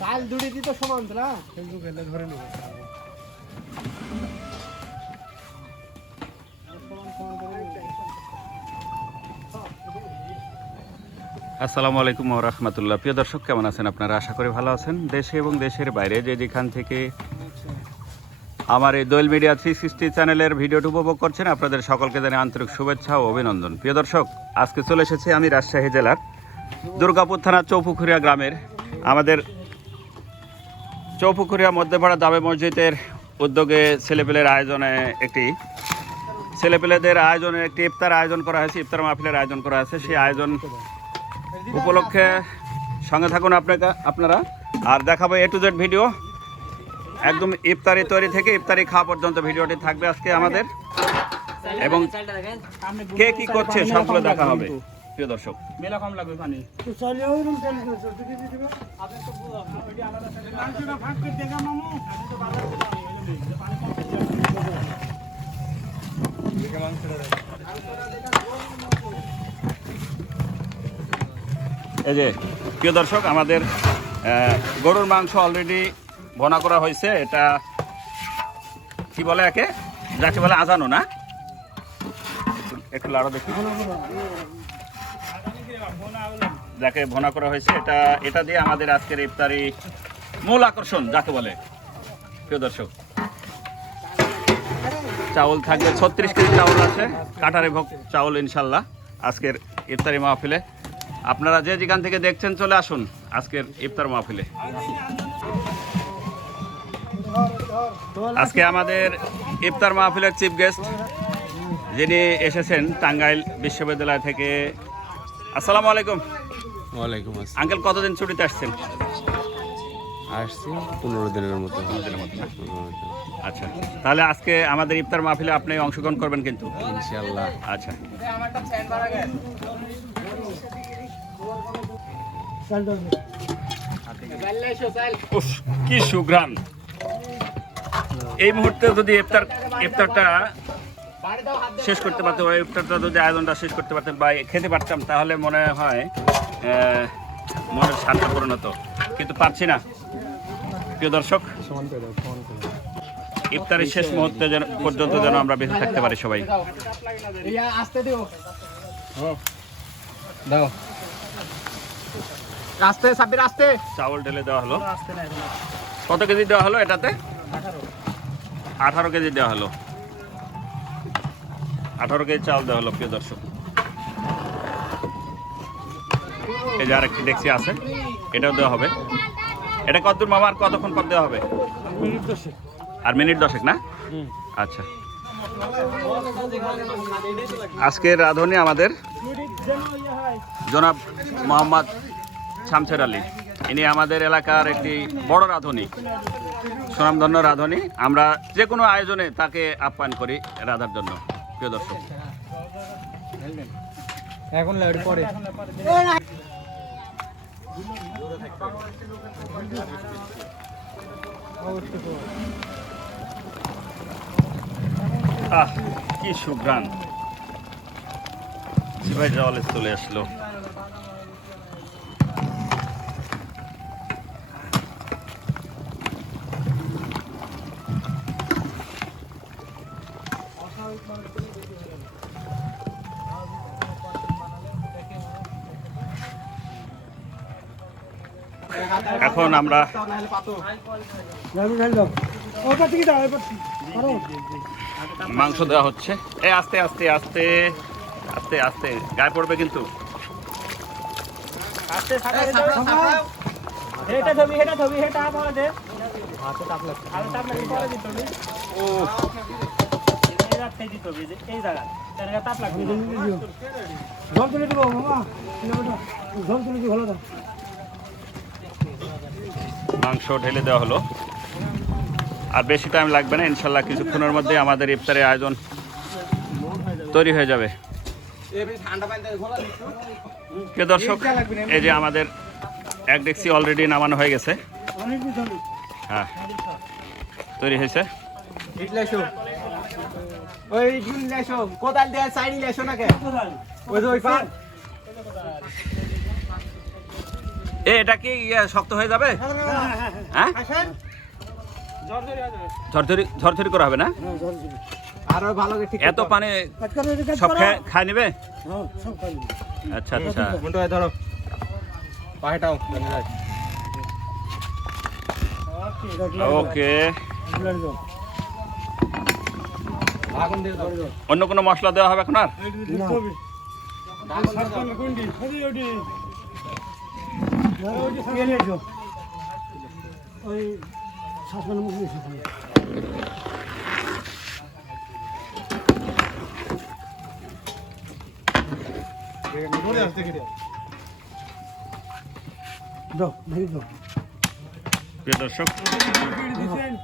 চাল দুটি দিত সমান তো না? ফেসবুক এলে ধরে নেব। আসসালামু আলাইকুম রহমতুল্লাহ। প্রিয় দর্শক কেমন আছেন আপনারা? আশা করি ভালো আছেন। দেশে এবং দেশের বাইরে যে যেখান থেকে আমার এই দোয়েল মিডিয়া থ্রি সিক্সটি চ্যানেলের ভিডিওটি উপভোগ করছেন আপনাদের সকলকে জানিয়ে আন্তরিক শুভেচ্ছা ও অভিনন্দন। প্রিয় দর্শক আজকে চলে এসেছি আমি রাজশাহী জেলার দুর্গাপুর থানার চৌপুখুরিয়া গ্রামের আমাদের চৌপুখুরিয়া মধ্যপাড়া দাবে মসজিদের উদ্যোগে ছেলেপেলের আয়োজনে একটি, ছেলেপেলেদের আয়োজনে একটি ইফতার আয়োজন করা হয়েছে, ইফতার মাহফিলের আয়োজন করা হয়েছে। সেই আয়োজন উপলক্ষে সঙ্গে থাকুন আপনাকে, আপনারা। আর দেখাবো এ টু জেড ভিডিও। একদম ইফতারি তৈরি থেকে ইফতারি খাওয়া পর্যন্ত ভিডিওটি থাকবে আজকে আমাদের। এবং কে কি করছে সবগুলো দেখা হবে। প্রিয় দর্শক মেলা কম লাগবে পানি। এই যে প্রিয় দর্শক আমাদের গরুর মাংস অলরেডি ভনা করা হয়েছে। এটা কি বলে একে? যাকে বলে আজানো না? একটু লাড়ো দেখি। যাকে ভনা করা হয়েছে, এটা এটা দিয়ে আমাদের আজকের ইফতারি মূল আকর্ষণ, যাকে বলে। প্রিয় দর্শক, চাউল থাকবে, ছত্রিশ কেজি চাউল আছে কাটারে ভোগ চাউল ইনশাল্লাহ, আজকের ইফতারি মাহফিলে। আপনারা যে যেখান থেকে দেখছেন, চলে আসুন আজকের ইফতার মাহফিলে। আজকে আমাদের ইফতার মাহফিলের চিফ গেস্ট যিনি এসেছেন টাঙ্গাইল বিশ্ববিদ্যালয় থেকে। আসসালামু আলাইকুম। ওয়ালাইকুম আসসালাম। আঙ্কেল কতদিন ছুটিতে আসছেন? আসছি পনেরো দিনের মতো। আচ্ছা তাহলে আজকে আমাদের ইফতার মাহফিলে আপনি অংশগ্রহণ করবেন কিন্তু? ইনশাল্লাহ আচ্ছা। কি সুঘ্রাণ। এই মুহূর্তে যদি ইফতার ইফতারটা শেষ করতে পারতাম ইফতারটা যদি আয়োজনটা শেষ করতে পারতাম বা খেতে পারতাম তাহলে মনে হয় মনের স্বাদটা পরিণত। কিন্তু পারছি না। প্রিয় দর্শক ইফতারের শেষ মুহূর্তে যেন পর্যন্ত যেন আমরা বেঁচে থাকতে পারি সবাই। ইয়া আসতে দিও। সাবির আস্তে চাউল ঢেলে দেওয়া হলো। কত কেজি দেওয়া হলো এটাতে? আঠারো কেজি দেওয়া হলো। আঠারো কেজি চাল দেওয়া হলো প্রিয় দর্শক। এই যে আরেকটি ডেক্সি আছে এটাও দেওয়া হবে। এটা কতদূর মামা আর কতক্ষণ পর দেওয়া হবে? মিনিট আর মিনিট দশেক না? আচ্ছা। আজকের রাঁধুনি আমাদের জনাব মোহাম্মদ শামসের আলী। ইনি আমাদের এলাকার একটি বড় রাঁধুনি সুনামধন্য রাঁধুনি। আমরা যে কোনো আয়োজনে তাকে আপ্যায়ন করি রাধার জন্য। প্রিয় দর্শক। এখন পরে আহ কি সুগ্রান জল চলে আসলো। এখন আমরা মাংস দেওয়া হচ্ছে। এই আস্তে আস্তে আস্তে আস্তে আস্তে। গায়ে পড়বে কিন্তু। এই জায়গা মাংস ঢেলে দেওয়া হলো। আর বেশি টাইম লাগবে না, ইনশাল্লাহ কিছুক্ষণের মধ্যে আমাদের ইফতারের আয়োজন তৈরি হয়ে যাবে। প্রিয় দর্শক, এই যে আমাদের এক ডেক্সি অলরেডি নামানো হয়ে গেছে। হ্যাঁ তৈরি হয়েছে। ওই কোদাল দিয়ে সাইড লেসো না কে ওই যে ওই পার এ এটা কি ইয়ে শক্ত হয়ে যাবে? হ্যাঁ ঝরঝরি ঝরঝরি করা হবে না? এত পানি সব খায়- খায় নেবে? হ্যাঁ সব খাই আচ্ছা আচ্ছা। ধরো। পাহেটাও ওকে। অন্য কোনো মশলা দেওয়া হবে এখন আর?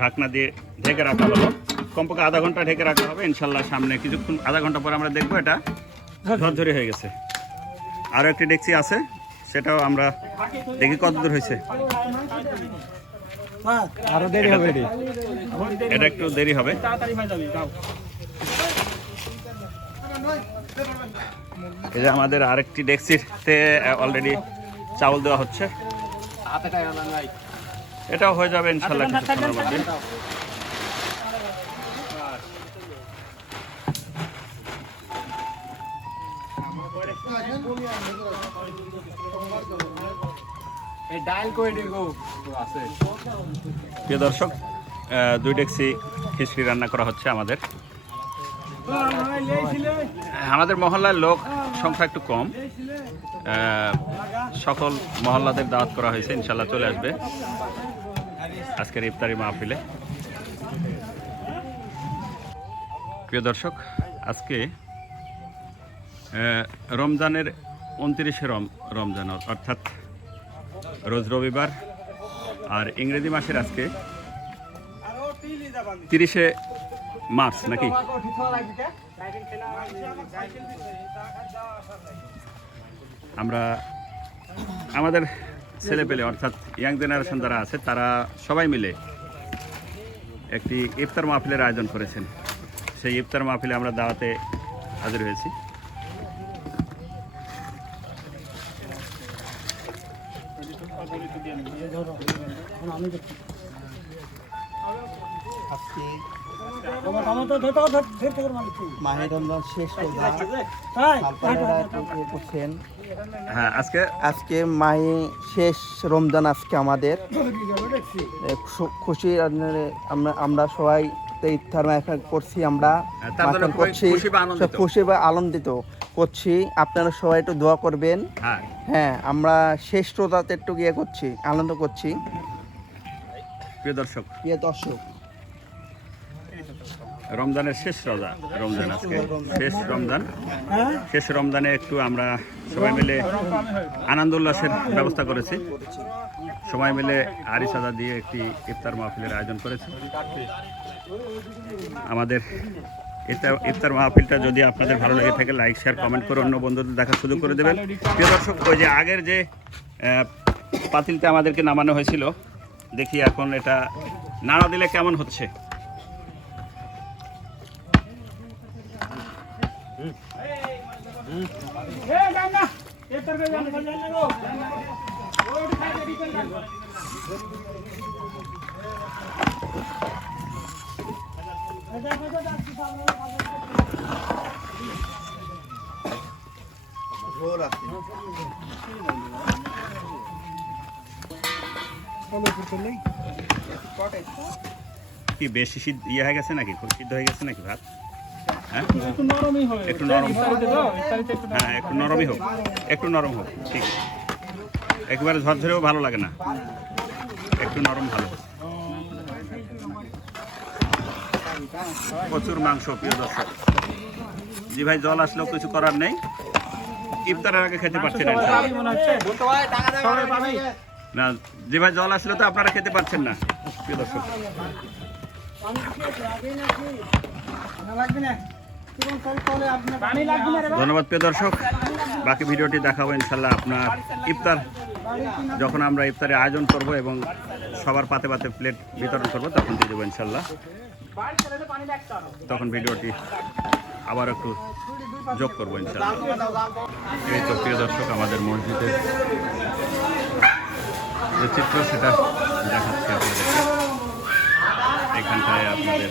ঢাকনা দিয়ে ঢেকে রাখা হলো। কমপক্ষে আধা ঘণ্টা ঢেকে রাখা হবে, ইনশাল্লাহ সামনে কিছুক্ষণ, আধা ঘণ্টা পর আমরা দেখব এটা। ঝরঝরি হয়ে গেছে। আরও একটি ডেকচি আছে। সেটাও আমরা দেখি কত দূর হয়েছে। হ্যাঁ এটা একটু দেরি হবে। যে আমাদের আরেকটি ডেক্সিতে অলরেডি চাউল দেওয়া হচ্ছে। এটাও হয়ে যাবে ইনশাল্লাহ কিছুক্ষণের প্রিয় দর্শক দুই ডেকচি খিচড়ি রান্না করা হচ্ছে আমাদের। আমাদের মহল্লার লোক সংখ্যা একটু কম। সকল মহল্লাদের দাওয়াত করা হয়েছে, ইনশাল্লাহ চলে আসবে আজকের ইফতারি মাহফিলে। প্রিয় দর্শক, আজকে রমজানের উনত্রিশে রম, রমজান, অর্থাৎ রোজ রবিবার। আর ইংরেজি মাসের আজকে তিরিশে মার্চ, নাকি? আমরা আমাদের ছেলে পেলে অর্থাৎ ইয়াং জেনারেশন যারা আছে, তারা সবাই মিলে একটি ইফতার মাহফিলের আয়োজন করেছেন। সেই ইফতার মাহফিলে আমরা দাওয়াতে হাজির হয়েছি আমি দেখছি আমার আমার তো ধরতে ধর ধরতে কর মানে রমজান শেষ করছেন হ্যাঁ আজকে? আজকে মাহে শেষ রমজান আজকে আমাদের। খুশি আমরা সবাই তো ইফতার মাহফিল করছি আমরা হ্যাঁ, মাহফিল খুবই খুশি বা আনন্দিত। করছি। আপনারা সবাই একটু দোয়া করবেন। হ্যাঁ। হ্যাঁ আমরা শেষ রোজাতে একটু ইয়ে করছি আনন্দ করছি। প্রিয় দর্শক ইয়ে দর্শক। রমজানের শেষ রোজা রমজান আজকে। শেষ রমজান। শেষ রমজানে। একটু আমরা সবাই মিলে আনন্দ উল্লাসের ব্যবস্থা করেছি। সবাই মিলে আরি সাদা দিয়ে একটি ইফতার মাহফিলের আয়োজন করেছি। আমাদের ইফতার ইফতার মাহফিলটা যদি আপনাদের ভালো লেগে থাকে লাইক শেয়ার কমেন্ট করে অন্য বন্ধুদের দেখা শুরু করে দেবেন। প্রিয় দর্শক ওই যে আগের যে পাতিলটা আমাদেরকে নামানো হয়েছিল দেখি এখন এটা নাড়া দিলে কেমন হচ্ছে? গঙ্গা কি বেশি সিদ্ধ ইয়ে হয়ে গেছে নাকি? খুব সিদ্ধ হয়ে গেছে নাকি ভাত? হ্যাঁ? একটু নরমই নরম তো হ্যাঁ একটু নরমই হোক। একটু নরম হোক ঠিক। একেবারে ঝরঝরেও ভালো লাগে না। একটু নরম ভালো প্রচুর মাংস প্রিয় দর্শক। জি ভাই জল আসলেও কিছু করার নেই। ইফতারের আগে খেতে পারছি না না যে ভাই জল আসলে তো আপনারা খেতে পারছেন না। প্রিয় দর্শক ধন্যবাদ প্রিয় দর্শক। বাকি ভিডিওটি দেখাবো ইনশাল্লাহ আপনার ইফতার। যখন আমরা ইফতারে আয়োজন করব এবং সবার পাতে পাতে প্লেট বিতরণ করব, তখন দিয়ে দেবো ইনশাল্লাহ। তখন ভিডিওটি আবার একটু যোগ করব এই তো প্রিয় দর্শক, আমাদের মসজিদের যে চিত্র, সেটা দেখাচ্ছি আপনাদেরকে এখানটায় আপনাদের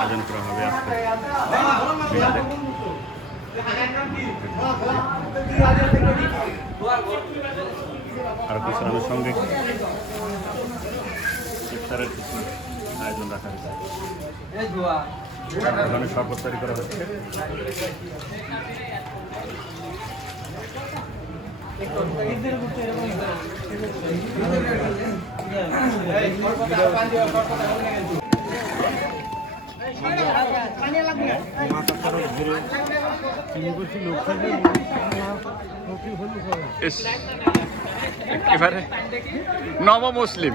আয়োজন করা হবে আজকে আর কিছু আনুষঙ্গিক ইফতারের কিছু আয়োজন রাখা হয়েছে। এখানে শরবত তৈরি করা হচ্ছে। একেবারে নব মুসলিম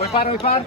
ওই পার ওই পার।